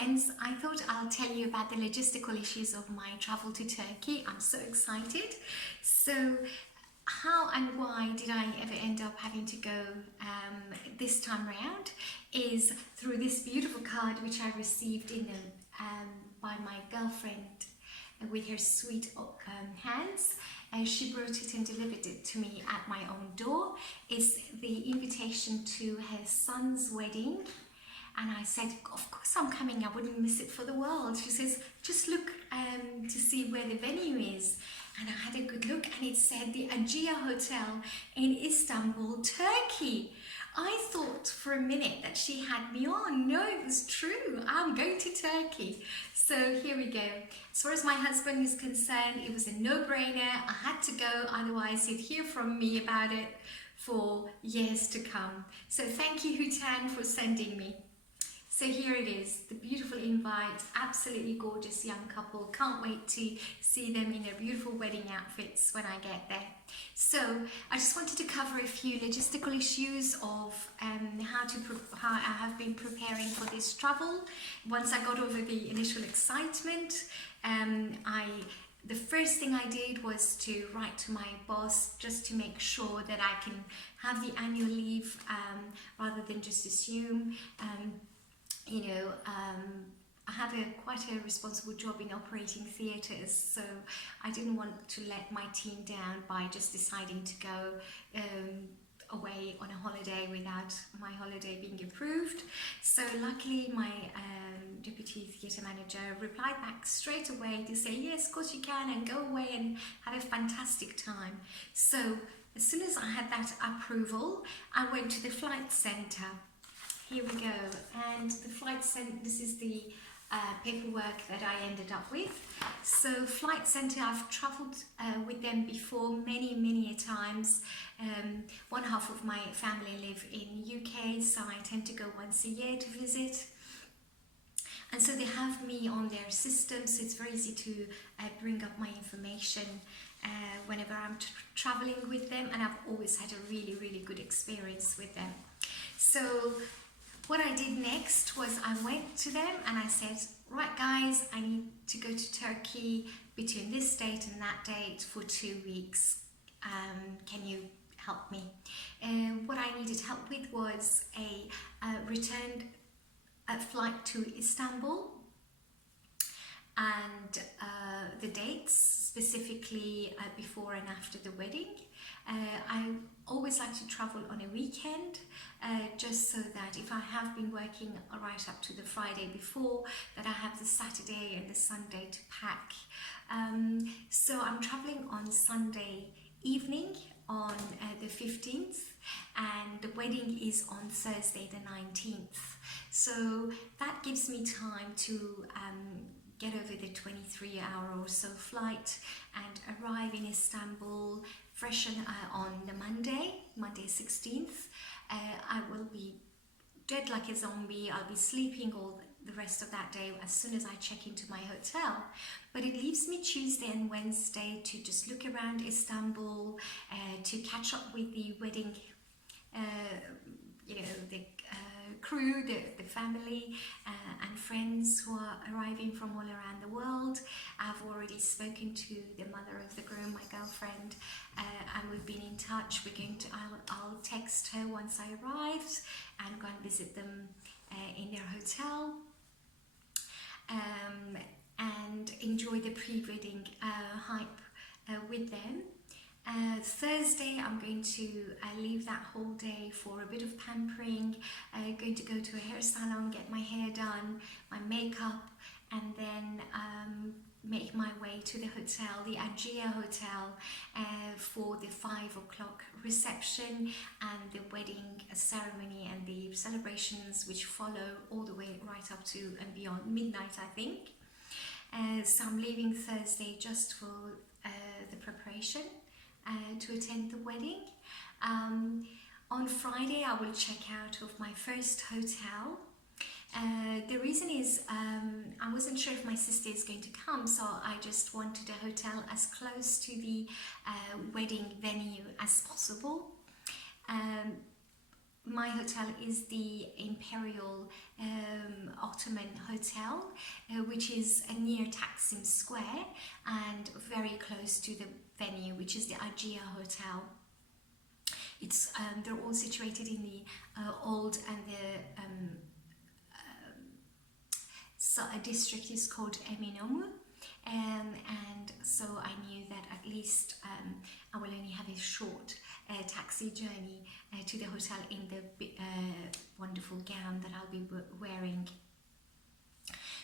friends, I thought I'll tell you about the logistical issues of my travel to Turkey. I'm so excited. So how and why did I ever end up having to go this time round is through this beautiful card which I received by my girlfriend with her sweet hands. She brought it and delivered it to me at my own door. It's the invitation to her son's wedding. And I said, of course I'm coming, I wouldn't miss it for the world. She says, just look to see where the venue is. And I had a good look and it said the Agia Hotel in Istanbul, Turkey. I thought for a minute that she had me on. No, it was true. I'm going to Turkey. So here we go. As far as my husband is concerned, it was a no-brainer. I had to go, otherwise he'd hear from me about it for years to come. So thank you, Hutan, for sending me. So here it is, the beautiful invite, absolutely gorgeous young couple. Can't wait to see them in their beautiful wedding outfits when I get there. So I just wanted to cover a few logistical issues of how I have been preparing for this travel. Once I got over the initial excitement, the first thing I did was to write to my boss just to make sure that I can have the annual leave rather than just assume. I have quite a responsible job in operating theatres, so I didn't want to let my team down by just deciding to go away on a holiday without my holiday being approved. So luckily my deputy theatre manager replied back straight away to say, yes, of course you can, and go away and have a fantastic time. So as soon as I had that approval, I went to the flight centre. Here we go, and the flight centre, this is the paperwork that I ended up with. So flight centre, I've travelled with them before many a times. One half of my family live in UK, so I tend to go once a year to visit. And so they have me on their system, so it's very easy to bring up my information whenever I'm travelling with them, and I've always had a really good experience with them. So what I did next was I went to them and I said, right guys, I need to go to Turkey between this date and that date for 2 weeks. Can you help me? What I needed help with was a return flight to Istanbul and the dates, specifically before and after the wedding. I always like to travel on a weekend, just so that if I have been working right up to the Friday before, that I have the Saturday and the Sunday to pack. So I'm traveling on Sunday evening on the 15th, and the wedding is on Thursday the 19th. So that gives me time to get over the 23-hour or so flight and arrive in Istanbul fresh on the Monday 16th. I will be dead like a zombie. I'll be sleeping all the rest of that day as soon as I check into my hotel. But it leaves me Tuesday and Wednesday to just look around Istanbul, to catch up with the wedding, the crew, the family and friends who are arriving from all around the world. I've already spoken to the mother of the groom, my girlfriend, and we've been in touch. I'll text her once I arrived and go and visit them in their hotel, and enjoy the pre-wedding hype with them. Thursday I'm going to leave that whole day for a bit of pampering, going to go to a hair salon, get my hair done, my makeup, and then make my way to the hotel, the Agia Hotel, for the 5 o'clock reception and the wedding ceremony and the celebrations which follow all the way right up to and beyond midnight, I think. So I'm leaving Thursday just for the preparation to attend the wedding. On Friday I will check out of my first hotel. The reason is I wasn't sure if my sister is going to come, so I just wanted a hotel as close to the wedding venue as possible. My hotel is the Imperial Ottoman Hotel, which is near Taksim Square and very close to the venue, which is the Ajia Hotel. It's they're all situated in the old, and the district is called Eminönü. And so I knew that at least I will only have a short taxi journey to the hotel in the wonderful gown that I'll be wearing.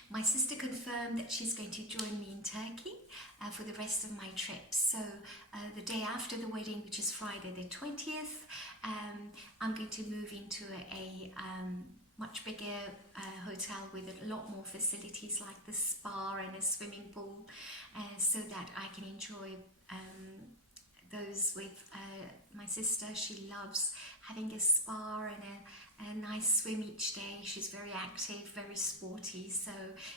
My sister confirmed that she's going to join me in Turkey for the rest of my trip. So the day after the wedding, which is Friday the 20th, I'm going to move into a much bigger hotel with a lot more facilities like the spa and a swimming pool, so that I can enjoy those with my sister. She loves having a spa and a nice swim each day. She's very active, very sporty, so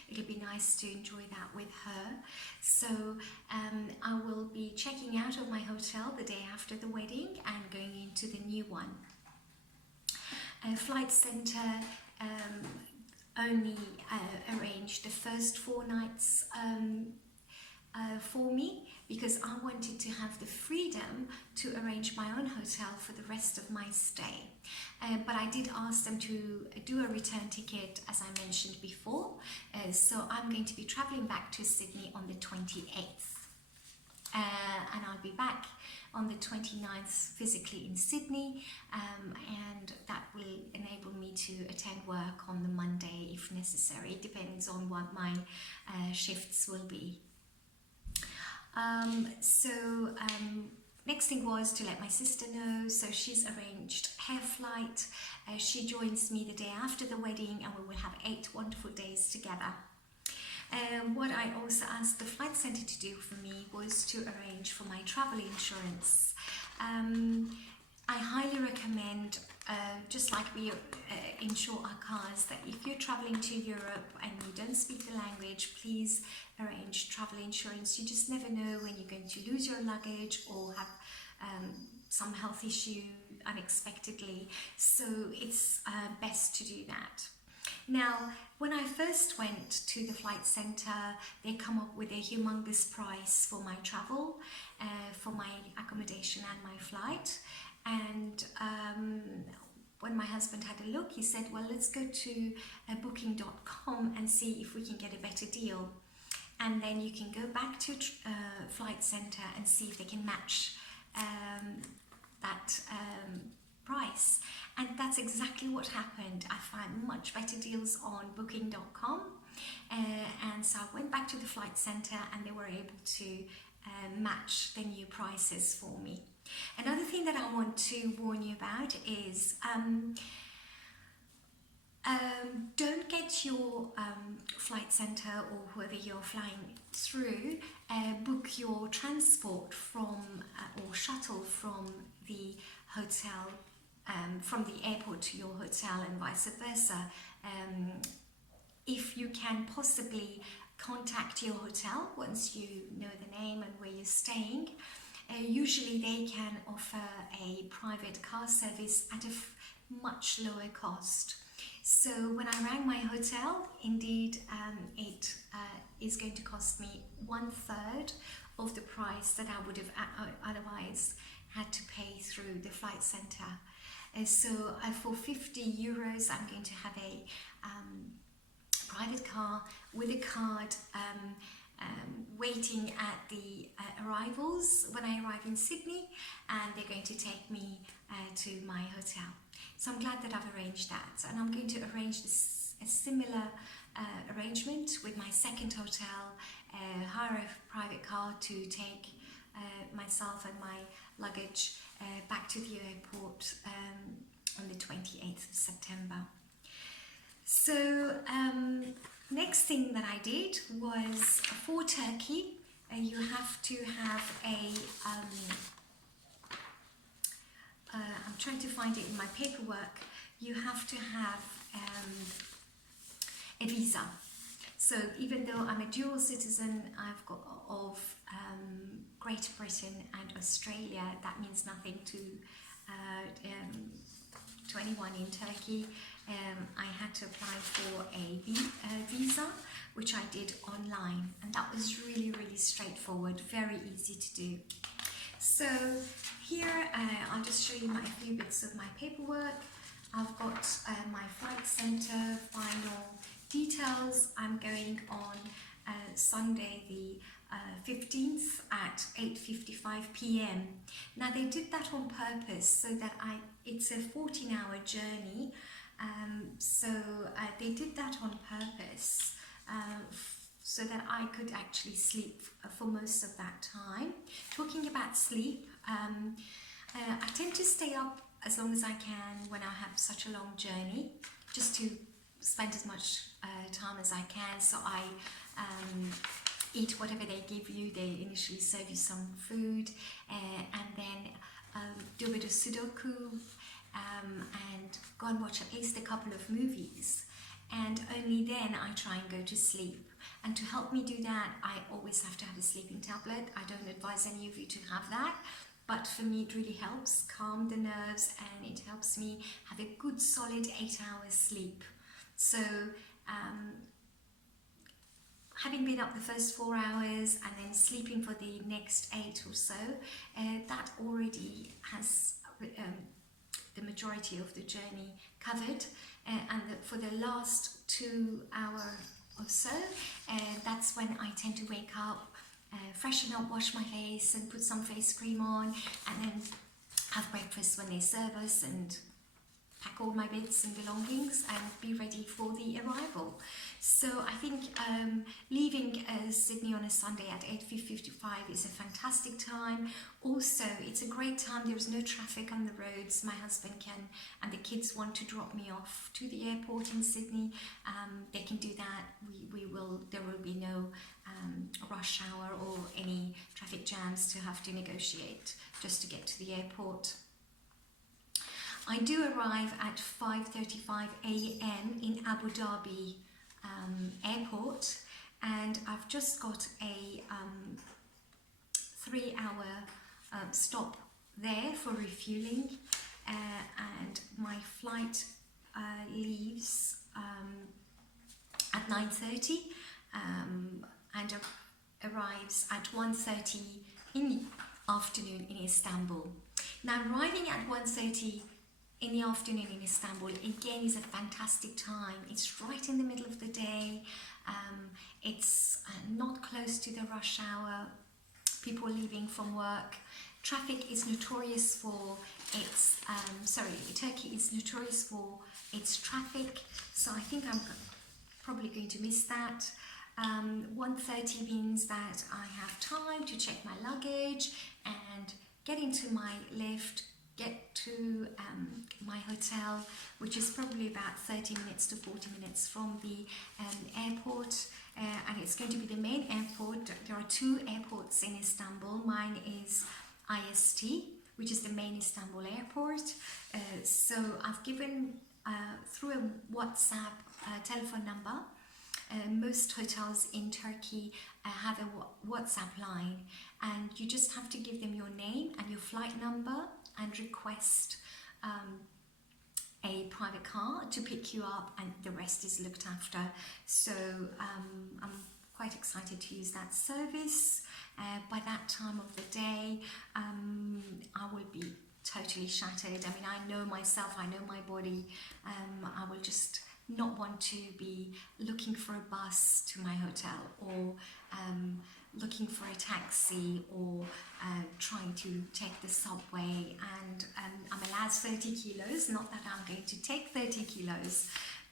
it'll be nice to enjoy that with her. So I will be checking out of my hotel the day after the wedding and going into the new one. Flight Centre only arranged the first 4 nights for me, because I wanted to have the freedom to arrange my own hotel for the rest of my stay. But I did ask them to do a return ticket, as I mentioned before. So I'm going to be travelling back to Sydney on the 28th. And I'll be back on the 29th physically in Sydney, and that will enable me to attend work on the Monday if necessary. It depends on what my shifts will be. Next thing was to let my sister know, so she's arranged her flight. She joins me the day after the wedding, and we will have 8 wonderful days together. What I also asked the flight centre to do for me was to arrange for my travel insurance. I highly recommend, just like we insure our cars, that if you're traveling to Europe and you don't speak the language, please arrange travel insurance. You just never know when you're going to lose your luggage or have some health issue unexpectedly. So it's best to do that. Now, when I first went to the flight centre, they come up with a humongous price for my travel, for my accommodation and my flight. And when my husband had a look, he said, well, let's go to booking.com and see if we can get a better deal. And then you can go back to flight centre and see if they can match that price. And that's exactly what happened. I found much better deals on booking.com, and so I went back to the flight centre and they were able to match the new prices for me. Another thing that I want to warn you about is don't get your flight centre or whoever you're flying through book your transport from or shuttle from the hotel, from the airport to your hotel and vice versa. If you can possibly contact your hotel once you know the name and where you're staying, usually they can offer a private car service at a much lower cost. So when I rang my hotel, indeed it is going to cost me 1/3 of the price that I would have otherwise had to pay through the flight centre. So for €50 I'm going to have a private car with a card waiting at the arrivals when I arrive in Sydney, and they're going to take me to my hotel. So I'm glad that I've arranged that, and I'm going to arrange a similar arrangement with my second hotel, hire a private car to take myself and my luggage back to the airport on the 28th of September. So next thing that I did was, for Turkey, you have to have a I'm trying to find it in my paperwork. You have to have a visa. So even though I'm a dual citizen, I've got of Great Britain and Australia, that means nothing to anyone in Turkey. I had had to apply for a visa, which I did online, and that was really, really straightforward, very easy to do. So here I'll just show you a few bits of my paperwork. I've got my flight centre, final details. I'm going on Sunday the 15th at 8:55 p.m. Now they did that on purpose so that it's a 14-hour journey, so they did that on purpose so that I could actually sleep for most of that time. Talking about sleep, I tend to stay up as long as I can when I have such a long journey, just to spend as much time as I can. So I eat whatever they give you. They initially serve you some food, and then do a bit of Sudoku, and go and watch at least a couple of movies, and only then I try and go to sleep. And to help me do that, I always have to have a sleeping tablet. I don't advise any of you to have that, but for me it really helps calm the nerves, and it helps me have a good solid 8 hours sleep. So having been up the first 4 hours and then sleeping for the next 8 or so, that already has the majority of the journey covered, and for the last 2 hours or so, that's when I tend to wake up, freshen up, wash my face and put some face cream on, and then have breakfast when they serve us, and pack all my bits and belongings and be ready for the arrival. So I think leaving Sydney on a Sunday at 8:55 is a fantastic time. Also, it's a great time. There's no traffic on the roads. My husband can, and the kids want to drop me off to the airport in Sydney. They can do that. There will be no rush hour or any traffic jams to have to negotiate just to get to the airport. I do arrive at 5:35 a.m. in Abu Dhabi airport, and I've just got a 3-hour stop there for refueling, and my flight leaves at 9:30 and arrives at 1:30 in the afternoon in Istanbul. Now, arriving at 1:30 in the afternoon in Istanbul again is a fantastic time. It's right in the middle of the day. It's not close to the rush hour, people leaving from work. Traffic is notorious for its Turkey is notorious for its traffic, so I think I'm probably going to miss that. 1:30 means that I have time to check my luggage and get into my lift, get to my hotel, which is probably about 30 minutes to 40 minutes from the airport, and it's going to be the main airport. There are 2 airports in Istanbul. Mine is IST, which is the main Istanbul airport. So I've given through a WhatsApp telephone number. Most hotels in Turkey have a WhatsApp line, and you just have to give them your name and your flight number and request a private car to pick you up, and the rest is looked after. So I'm quite excited to use that service. By that time of the day, I will be totally shattered. I mean, I know myself, I know my body. I will just not want to be looking for a bus to my hotel, or looking for a taxi, or trying to take the subway. And I'm allowed 30 kilos, not that I'm going to take 30 kilos,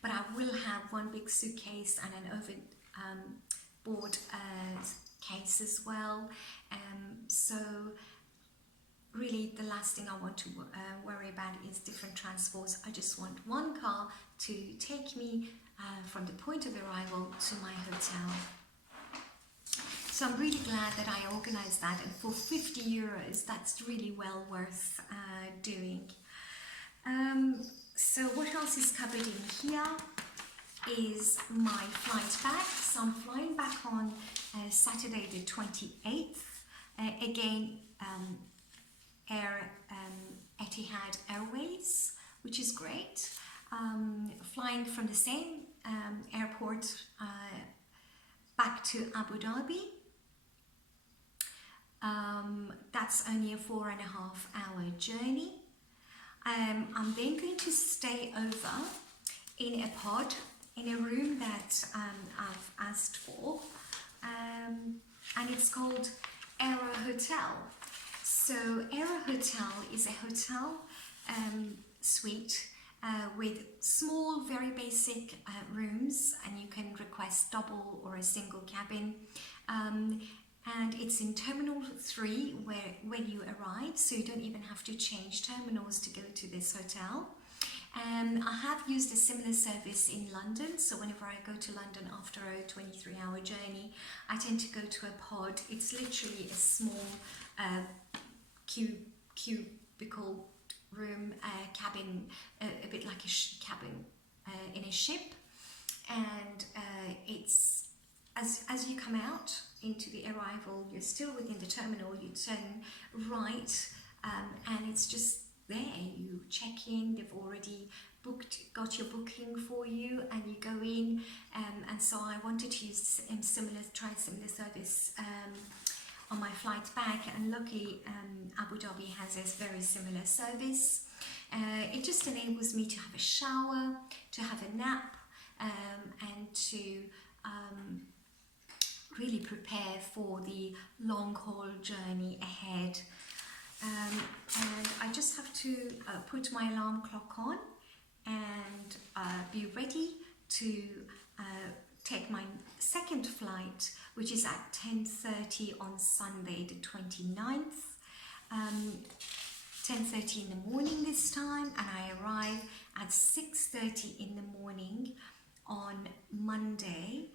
but I will have one big suitcase and an overboard case as well. So really the last thing I want to worry about is different transports. I just want one car to take me from the point of arrival to my hotel. So I'm really glad that I organised that, and for 50 euros that's really well worth doing. So what else is covered in here is my flight back. So I'm flying back on Saturday the 28th. Again, Etihad Airways, which is great. flying from the same airport back to Abu Dhabi. That's only a 4.5-hour journey. I'm then going to stay over in a pod, in a room that I've asked for, and it's called Era Hotel. So Era Hotel is a hotel suite with small, very basic rooms, and you can request double or a single cabin. And it's in Terminal 3 when you arrive, so you don't even have to change terminals to go to this hotel. I have used a similar service in London, so whenever I go to London after a 23-hour journey, I tend to go to a pod. It's literally a small cubicle room, cabin, a bit like a cabin in a ship, and it's as you come out into the arrival, you're still within the terminal, you turn right, and it's just there. You check in, they've already got your booking for you, and you go in, and so I wanted to use try similar service on my flight back, and luckily Abu Dhabi has a very similar service. It just enables me to have a shower, to have a nap, and to really prepare for the long haul journey ahead. And I just have to put my alarm clock on and be ready to take my second flight, which is at 10:30 on Sunday the 29th. 10:30 in the morning this time, and I arrive at 6:30 in the morning on Monday,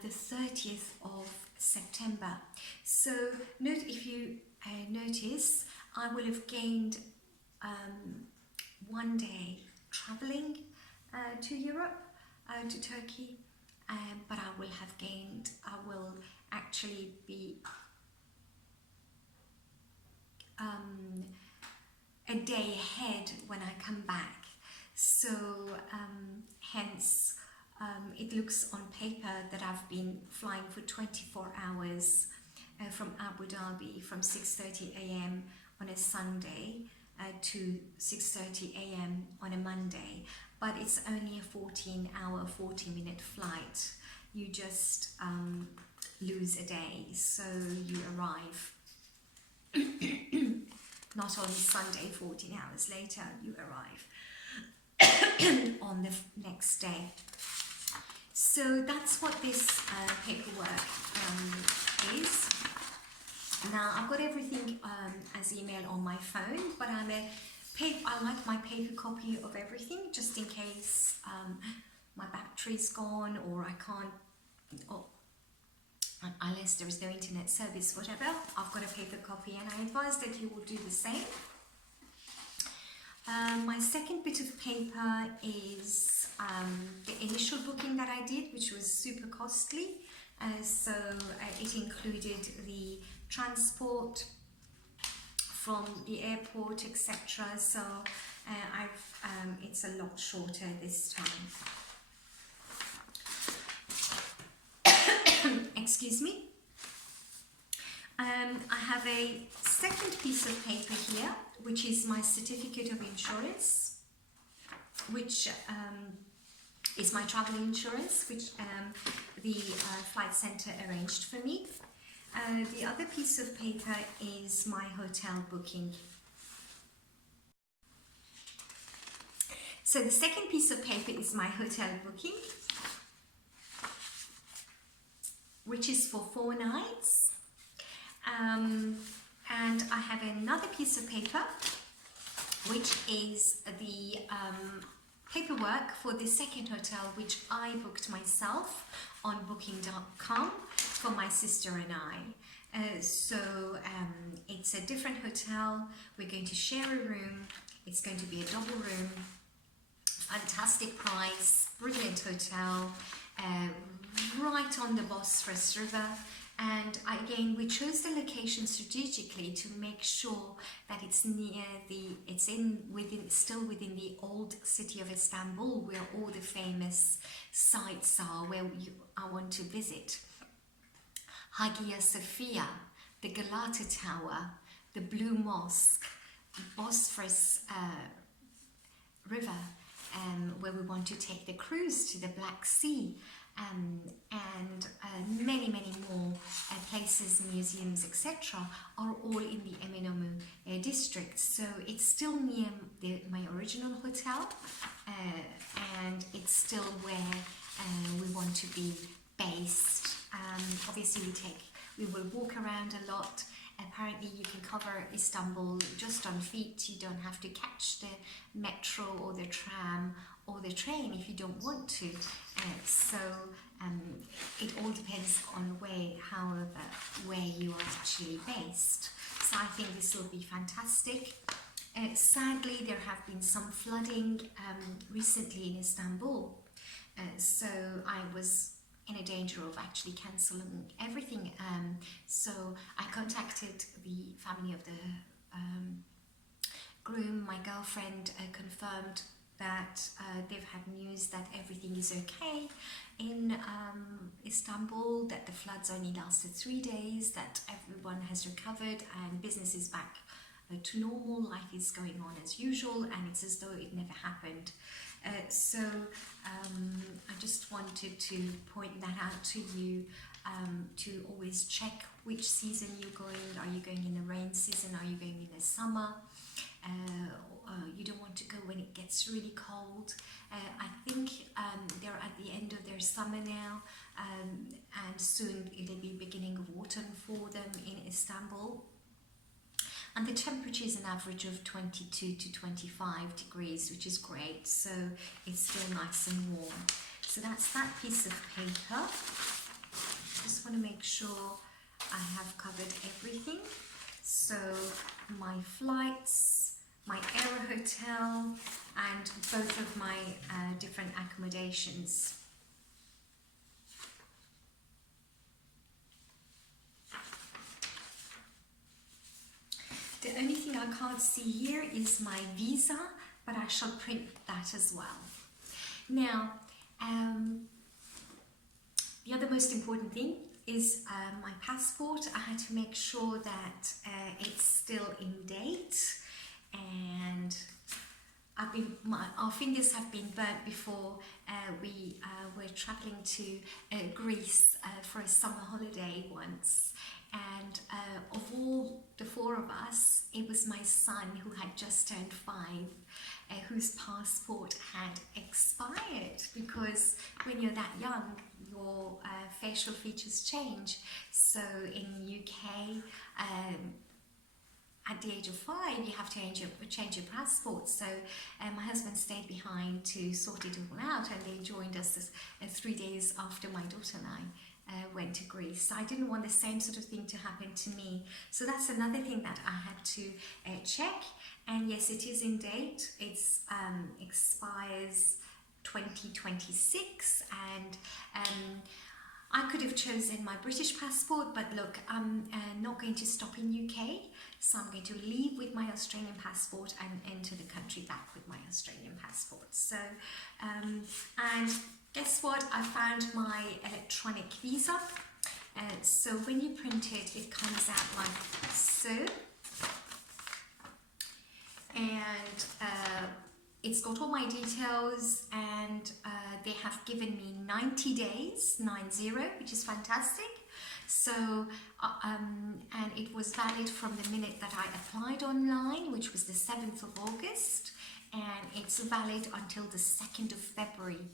the 30th of September. So note, if you notice, I will have gained 1 day traveling to Europe, to Turkey, but I will actually be a day ahead when I come back. So hence it looks on paper that I've been flying for 24 hours from Abu Dhabi, from 6:30 a.m. on a Sunday to 6:30 a.m. on a Monday, but it's only a 14-hour, 40-minute flight. You just lose a day, so you arrive not on Sunday 14 hours later, you arrive on the next day. So that's what this paperwork is. Now I've got everything as email on my phone, but I like my paper copy of everything, just in case my battery's gone, or I can't, unless there is no internet service, whatever. I've got a paper copy, and I advise that you will do the same. My second bit of paper is the initial booking that I did, which was super costly. So it included the transport from the airport, etc. So it's a lot shorter this time. Excuse me. I have a second piece of paper here, which is my certificate of insurance, which is my travel insurance, which the flight center arranged for me. The other piece of paper is my hotel booking. So the second piece of paper is my hotel booking, which is for 4 nights. And I have another piece of paper, which is the paperwork for the second hotel, which I booked myself on booking.com for my sister and I. So it's a different hotel. We're going to share a room. It's going to be a double room. Fantastic price, brilliant hotel, right on the Bosphorus River. And again, we chose the location strategically to make sure that it's near still within the old city of Istanbul, where all the famous sites are, where I want to visit. Hagia Sophia, the Galata Tower, the Blue Mosque, Bosphorus River, where we want to take the cruise to the Black Sea, and many more places, museums, etc. are all in the Eminönü district. So it's still near my original hotel, and it's still where we want to be based. Obviously we will walk around a lot. Apparently you can cover Istanbul just on feet. You don't have to catch the metro or the tram or the train if you don't want to. So it all depends on where you are actually based. So I think this will be fantastic. Sadly, there have been some flooding recently in Istanbul. So I was in a danger of actually cancelling everything. So I contacted the family of the groom. My girlfriend confirmed that they've had news that everything is okay in Istanbul, that the floods only lasted 3 days, that everyone has recovered and business is back to normal, life is going on as usual, and it's as though it never happened. So I just wanted to point that out to you, to always check which season you're going. Are you going in the rain season? Are you going in the summer? You don't want to go when it gets really cold. I think they're at the end of their summer now, and soon it'll be beginning of autumn for them in Istanbul. And the temperature is an average of 22 to 25 degrees, which is great. So it's still nice and warm. So that's that piece of paper. Just want to make sure I have covered everything. So my flights, my Aero Hotel, and both of my different accommodations. The only thing I can't see here is my visa, but I shall print that as well. Now, the other most important thing is my passport. I had to make sure that it's still in date, and our fingers have been burnt before. We were traveling to Greece for a summer holiday once, and of all the four of us, it was my son, who had just turned 5, whose passport had expired, because when you're that young, your facial features change. So in UK, at the age of 5, you have to change your passport. So my husband stayed behind to sort it all out, and they joined us 3 days after my daughter and I went to Greece. I didn't want the same sort of thing to happen to me. So that's another thing that I had to check. And yes, it is in date. It's expires 2026, and I could have chosen my British passport, but look, I'm not going to stop in UK, so I'm going to leave with my Australian passport and enter the country back with my Australian passport. So, and guess what? I found my electronic visa. So when you print it, it comes out like so. And it's got all my details, and they have given me 90 days, 90, which is fantastic. So, and it was valid from the minute that I applied online, which was the 7th of August, and it's valid until the 2nd of February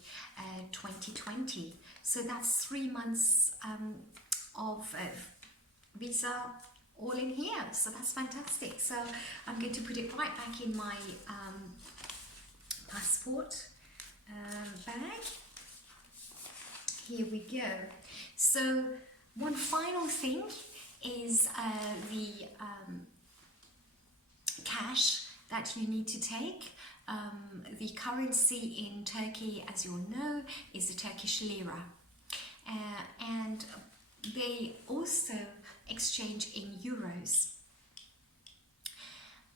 2020. So that's 3 months of visa all in here. So that's fantastic. So I'm going to put it right back in my passport bag. Here we go. So one final thing is the cash that you need to take. The currency in Turkey, as you all know, is the Turkish lira. And they also exchange in euros.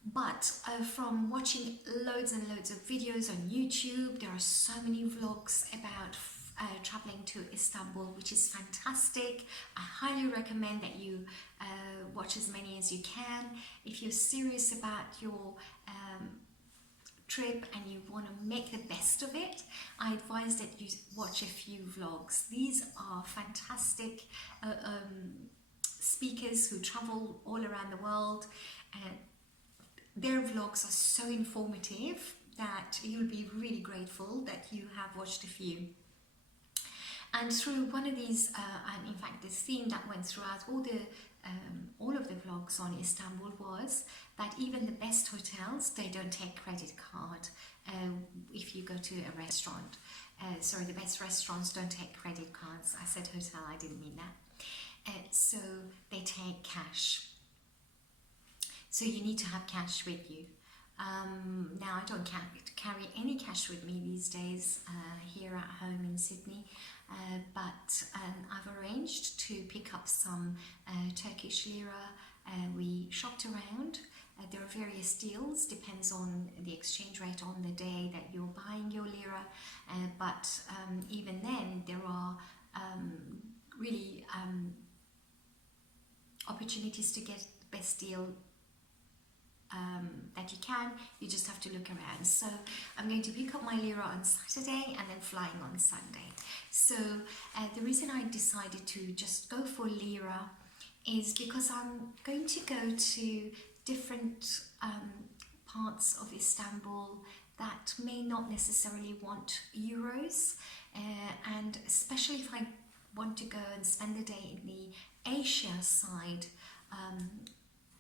But from watching loads and loads of videos on YouTube, there are so many vlogs about traveling to Istanbul, which is fantastic. I highly recommend that you watch as many as you can. If you're serious about your trip and you want to make the best of it, I advise that you watch a few vlogs. These are fantastic speakers who travel all around the world, and their vlogs are so informative that you'll be really grateful that you have watched a few. And through one of these, and in fact the theme that went throughout all of the vlogs on Istanbul was that even the best hotels, they don't take credit card if you go to a restaurant. Sorry, the best restaurants don't take credit cards. I said hotel, I didn't mean that. So they take cash. So you need to have cash with you. Now I don't carry any cash with me these days here at home in Sydney, but I've arranged to pick up some Turkish lira. We shopped around. There are various deals, depends on the exchange rate on the day that you're buying your lira, but even then there are really opportunities to get the best deal that you can. You just have to look around. So I'm going to pick up my lira on Saturday and then flying on Sunday. So the reason I decided to just go for lira is because I'm going to go to different parts of Istanbul that may not necessarily want euros, and especially if I want to go and spend the day in the Asia side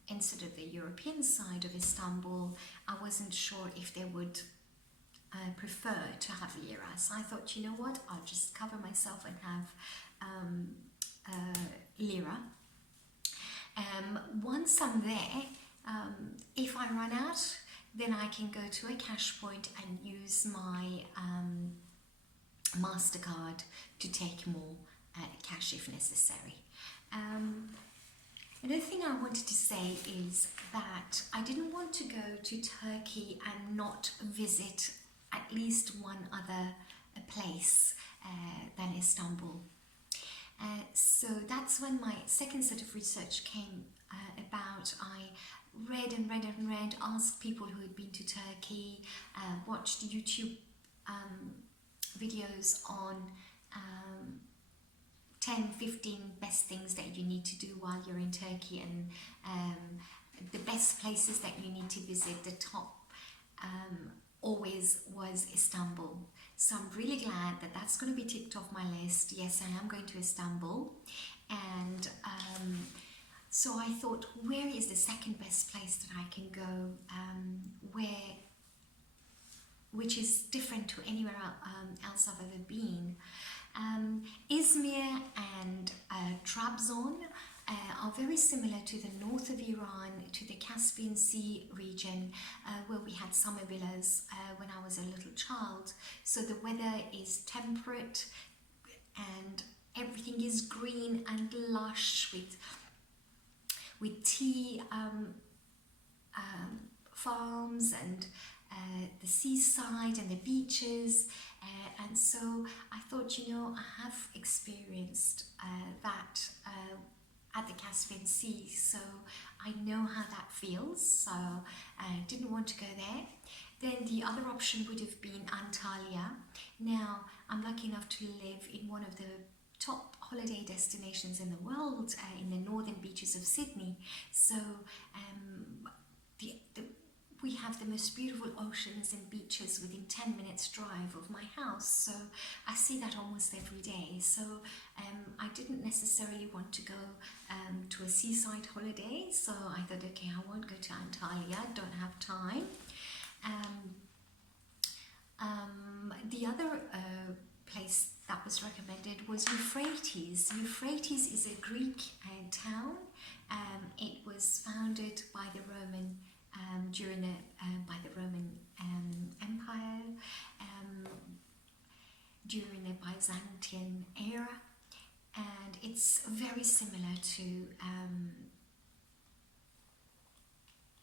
instead of the European side of Istanbul, I wasn't sure if they would prefer to have lira. So I thought, you know what, I'll just cover myself and have lira. Once I'm there, if I run out, then I can go to a cash point and use my MasterCard to take more cash if necessary. Another thing I wanted to say is that I didn't want to go to Turkey and not visit at least one other place than Istanbul. So that's when my second set of research came about. I read and read and read, asked people who had been to Turkey, watched YouTube videos on 10-15 best things that you need to do while you're in Turkey, and the best places that you need to visit. The top always was Istanbul. So I'm really glad that that's going to be ticked off my list. Yes, I am going to Istanbul. And so I thought, where is the second best place that I can go, which is different to anywhere else I've ever been? Izmir and Trabzon are very similar to the north of Iran, to the Caspian Sea region, where we had summer villas when I was a little child. So the weather is temperate and everything is green and lush with tea farms and the seaside and the beaches. And so I thought, you know, I have experienced that at the Caspian Sea, so I know how that feels, so I didn't want to go there. Then the other option would have been Antalya. Now, I'm lucky enough to live in one of the top holiday destinations in the world, in the northern beaches of Sydney. So we have the most beautiful oceans and beaches within 10 minutes drive of my house, so I see that almost every day. So I didn't necessarily want to go to a seaside holiday, so I thought, okay, I won't go to Antalya, don't have time. The other place that was recommended was Euphrates. Euphrates is a Greek town. It was founded by the Roman by the Roman Empire during the Byzantine era, and it's very similar to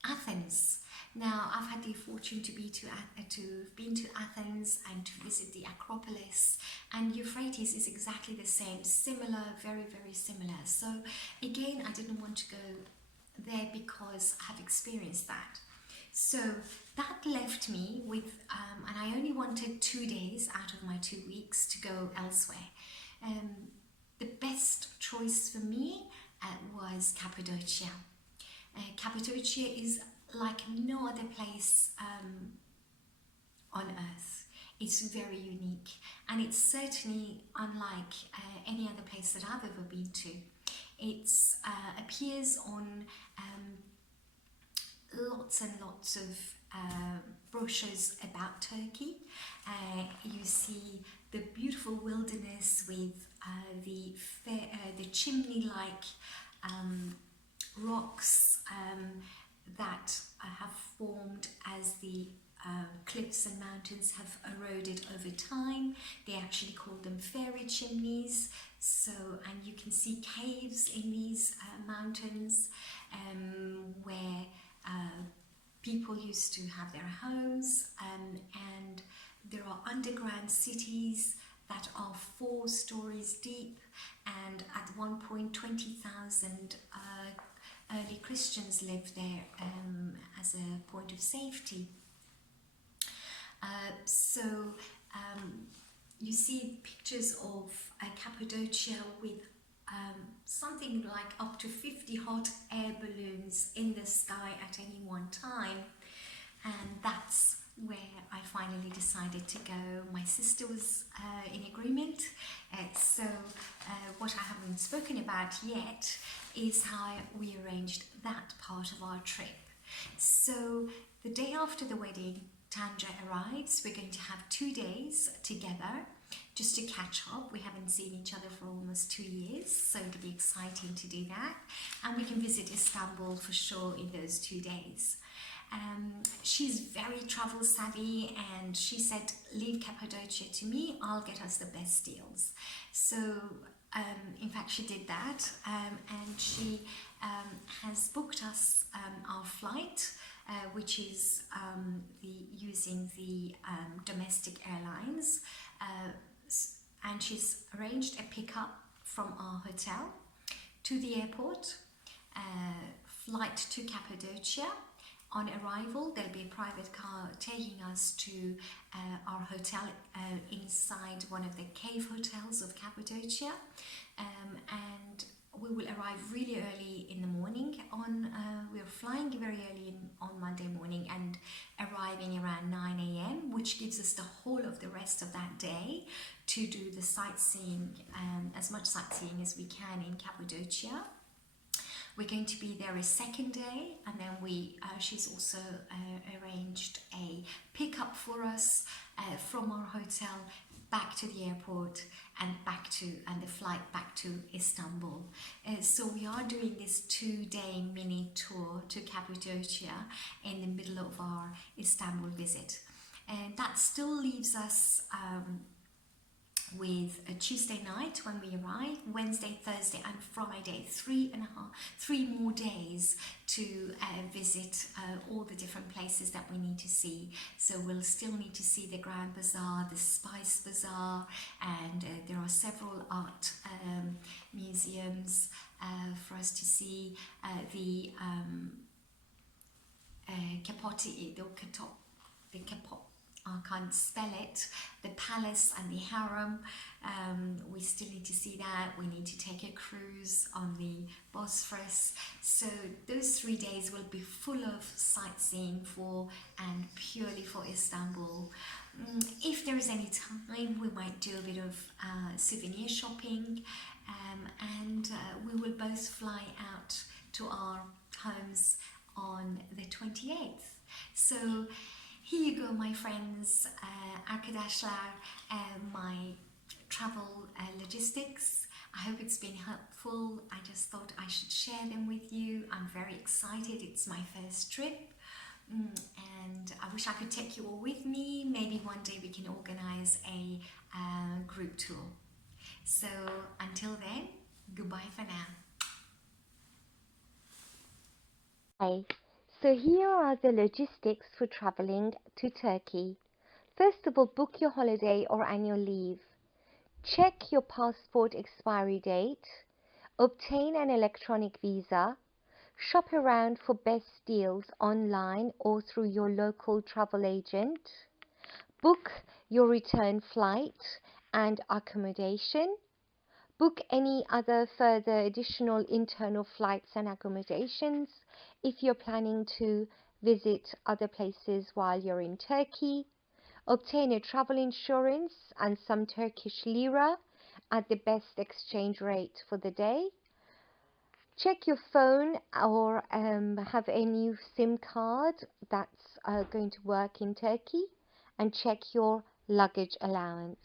Athens. Now, I've had the fortune to been to Athens and to visit the Acropolis, and Euphrates is exactly the same, similar, very, very similar. So again, I didn't want to go there because I have experienced that. So that left me with, and I only wanted 2 days out of my 2 weeks to go elsewhere. The best choice for me was Cappadocia. Cappadocia is like no other place on earth. It's very unique, and it's certainly unlike any other place that I've ever been to. It appears on lots and lots of brochures about Turkey. You see the beautiful wilderness with the chimney-like rocks that have formed as the cliffs and mountains have eroded over time. They actually call them fairy chimneys. So, and you can see caves in these mountains where people used to have their homes, and there are underground cities that are 4 stories deep, and at one point 20,000 early Christians lived there as a point of safety. You see pictures of Cappadocia with something like up to 50 hot air balloons in the sky at any one time, and that's where I finally decided to go. My sister was in agreement. What I haven't spoken about yet is how we arranged that part of our trip. So the day after the wedding, Tanja arrives. We're going to have 2 days together just to catch up. We haven't seen each other for almost 2 years, so it'll be exciting to do that. And we can visit Istanbul for sure in those 2 days. She's very travel savvy, and she said, leave Cappadocia to me, I'll get us the best deals. So in fact she did that, and she has booked us our flight, which is using the domestic airlines, and she's arranged a pickup from our hotel to the airport, flight to Cappadocia. On arrival, there'll be a private car taking us to our hotel inside one of the cave hotels of Cappadocia, and we will arrive really early in the morning. We're flying very early on Monday morning and arriving around 9 a.m, which gives us the whole of the rest of that day to do the sightseeing, as much sightseeing as we can in Cappadocia. We're going to be there a second day, and then she's also arranged a pickup for us from our hotel back to the airport and the flight back to Istanbul. So we are doing this 2-day mini tour to Cappadocia in the middle of our Istanbul visit, and that still leaves us with a Tuesday night when we arrive, Wednesday, Thursday and Friday, 3 more days to visit all the different places that we need to see. So we'll still need to see the Grand Bazaar, the Spice Bazaar, and there are several art museums for us to see. The I can't spell it, the palace and the harem. We still need to see that. We need to take a cruise on the Bosphorus. So those 3 days will be full of sightseeing and purely for Istanbul. If there is any time, we might do a bit of souvenir shopping, and we will both fly out to our homes on the 28th. So here you go, my friends, arkadaşlar, my travel logistics. I hope it's been helpful. I just thought I should share them with you. I'm very excited. It's my first trip, and I wish I could take you all with me. Maybe one day we can organize a group tour. So until then, goodbye for now. Hi. So here are the logistics for traveling to Turkey. First of all, book your holiday or annual leave. Check your passport expiry date. Obtain an electronic visa. Shop around for best deals online or through your local travel agent. Book your return flight and accommodation. Book any other further additional internal flights and accommodations if you're planning to visit other places while you're in Turkey. Obtain a travel insurance and some Turkish lira at the best exchange rate for the day. Check your phone or have a new SIM card that's going to work in Turkey, and check your luggage allowance.